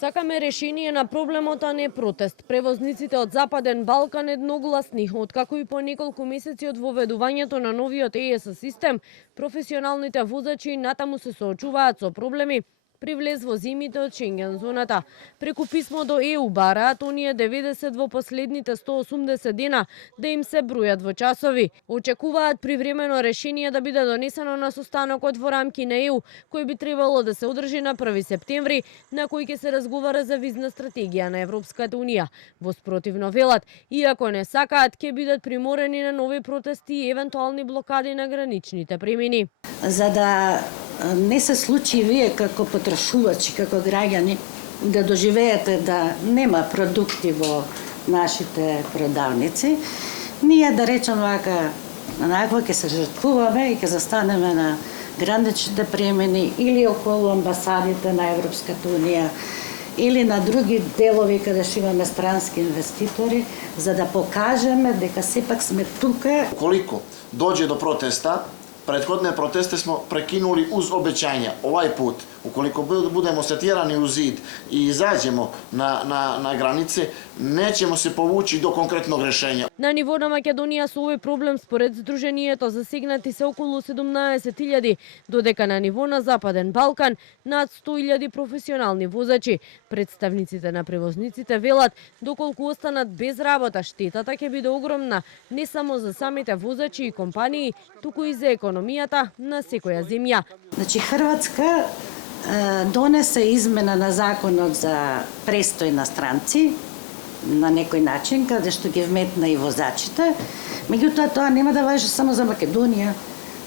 Сакаме решение на проблемот, а не протест. Превозниците од Западен Балкан едногласни, откако и по неколку месеци од воведувањето на новиот ЕС систем, професионалните возачи натаму се соочуваат со проблеми при влез во зимите од Шенген зоната. Преку писмо до ЕУ бараат оние 90 во последните 180 дена да им се бројат во часови. Очекуваат привремено решение да биде донесено на состанокот во рамки на ЕУ, кој би требало да се одржи на 1 септември, на кој ќе се разговара за визна стратегија на Европската унија. Во спротивно велат, иако не сакаат, ќе бидат приморени на нови протести и евентуални блокади на граничните премини. За да не се случи вие како потрошувачи, како граѓани, да доживеете да нема продукти во нашите продавници, ние да речем вака, онакво ќе се жртвуваме и ќе застанеме на граничните премини или околу амбасадите на Европската унија, или на други делови каде што имаме странски инвеститори, за да покажеме дека сепак сме тука. Колико доđe до протеста, prethodne proteste smo prekinuli uz obećanja. Ovaj put, ukoliko budemo setirani u zid i izađemo na granice, nećemo se povući do konkretnog rešenja. На ниво на Македонија со овој проблем според Сдруженијето засегнати се околу 17.000, додека на ниво на Западен Балкан над 100.000 професионални возачи. Представниците на превозниците велат, доколку останат без работа, штетата ќе биде огромна не само за самите возачи и компании, туку и за економијата на секоја земја. Значи Хрватска донесе измена на законот за престој на странци на некој начин, каде што ги вметна и возачите. Меѓутоа, тоа нема да важи само за Македонија.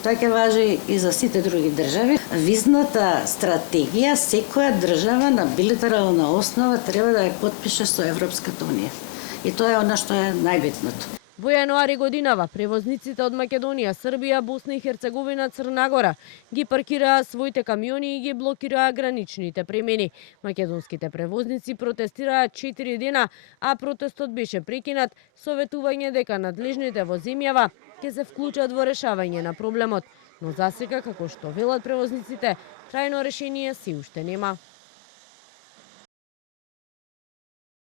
Тоа ќе важи и за сите други држави. Визната стратегија секоја држава на билатерална основа треба да ја потпише со Европската унија. И тоа е она што е најбитното. Во јануари годинава превозниците од Македонија, Србија, Босна и Херцеговина, Црна Гора ги паркираа своите камиони и ги блокираа граничните премини. Македонските превозници протестираа 4 дена, а протестот беше прекинат со ветување дека надлежните во земјава ќе се вклучат во решавање на проблемот. Но засега, како што велат превозниците, трајно решение си уште нема.